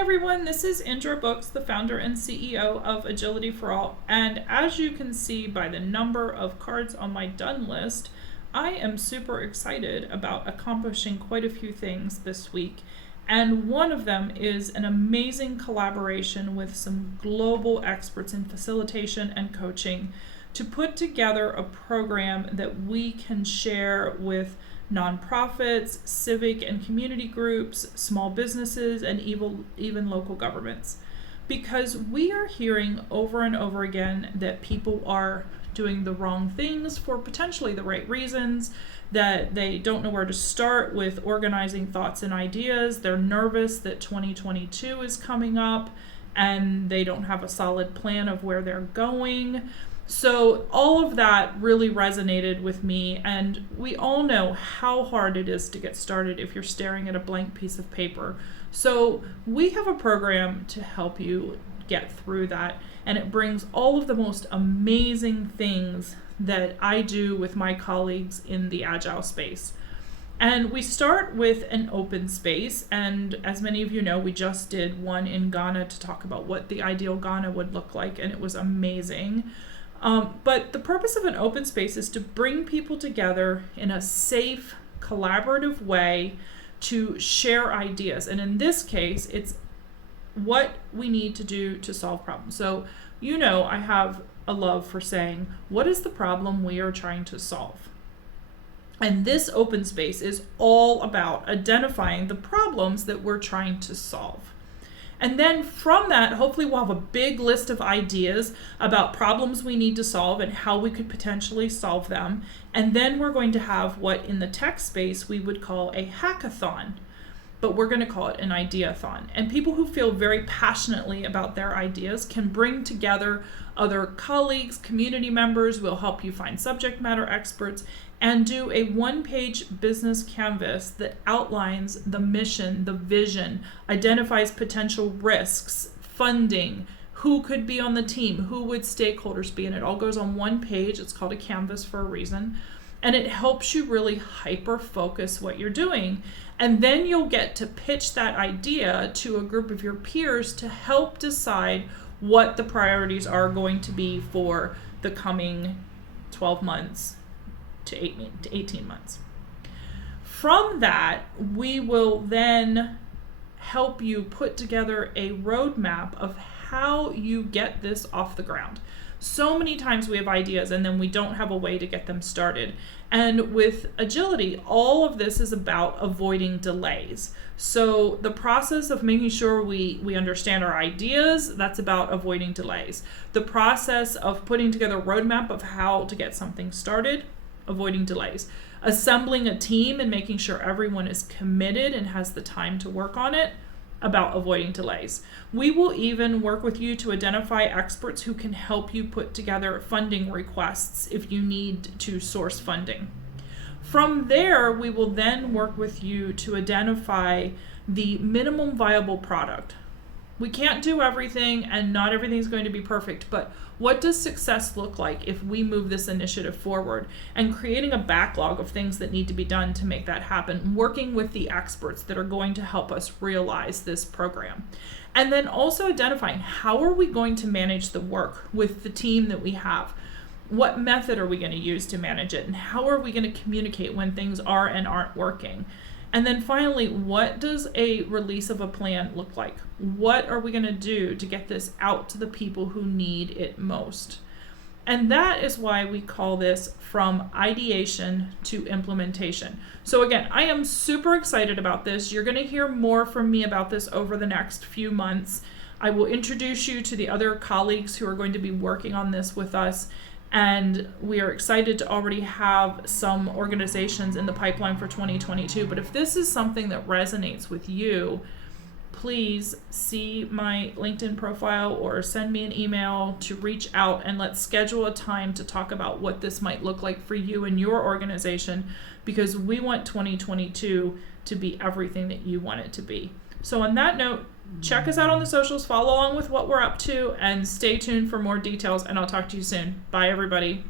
everyone, this is Indra Books, the founder and CEO of Agility for All, and as you can see by the number of cards on my done list, I am super excited about accomplishing quite a few things this week, and one of them is an amazing collaboration with some global experts in facilitation and coaching to put together a program that we can share with nonprofits, civic and community groups, small businesses, and even local governments. Because we are hearing over and over again that people are doing the wrong things for potentially the right reasons, that they don't know where to start with organizing thoughts and ideas. They're nervous that 2022 is coming up and they don't have a solid plan of where they're going. So all of that really resonated with me, and we all know how hard it is to get started if you're staring at a blank piece of paper. So we have a program to help you get through that, and it brings all of the most amazing things that I do with my colleagues in the Agile space. And we start with an open space, and as many of you know, we just did one in Ghana to talk about what the ideal Ghana would look like, and it was amazing. But the purpose of an open space is to bring people together in a safe, collaborative way to share ideas. And in this case, it's what we need to do to solve problems. So, you know, I have a love for saying, what is the problem we are trying to solve? And this open space is all about identifying the problems that we're trying to solve. And then from that, hopefully we'll have a big list of ideas about problems we need to solve and how we could potentially solve them. And then we're going to have what in the tech space we would call a hackathon, but we're going to call it an ideathon. And people who feel very passionately about their ideas can bring together other colleagues, community members. We'll help you find subject matter experts and do a one-page business canvas that outlines the mission, the vision, identifies potential risks, funding, who could be on the team, who would stakeholders be, and it all goes on one page. It's called a canvas for a reason. And it helps you really hyper-focus what you're doing. And then you'll get to pitch that idea to a group of your peers to help decide what the priorities are going to be for the coming 12 months to 18 months. From that, we will then help you put together a roadmap of how you get this off the ground. So many times we have ideas and then we don't have a way to get them started. And with Agility, all of this is about avoiding delays. So the process of making sure we understand our ideas, that's about avoiding delays. The process of putting together a roadmap of how to get something started, avoiding delays. Assembling a team and making sure everyone is committed and has the time to work on it, about avoiding delays. We will even work with you to identify experts who can help you put together funding requests if you need to source funding. From there, we will then work with you to identify the minimum viable product. We can't do everything and not everything is going to be perfect, but what does success look like if we move this initiative forward? And creating a backlog of things that need to be done to make that happen, working with the experts that are going to help us realize this program. And then also identifying how are we going to manage the work with the team that we have? What method are we going to use to manage it? And how are we going to communicate when things are and aren't working? And then finally, what does a release of a plan look like? What are we going to do to get this out to the people who need it most? And that is why we call this from ideation to implementation. So again, I am super excited about this. You're going to hear more from me about this over the next few months. I will introduce you to the other colleagues who are going to be working on this with us. And we are excited to already have some organizations in the pipeline for 2022. But if this is something that resonates with you, please see my LinkedIn profile or send me an email to reach out and let's schedule a time to talk about what this might look like for you and your organization, because we want 2022 to be everything that you want it to be. So on that note, check us out on the socials, follow along with what we're up to, and stay tuned for more details, and I'll talk to you soon. Bye, everybody.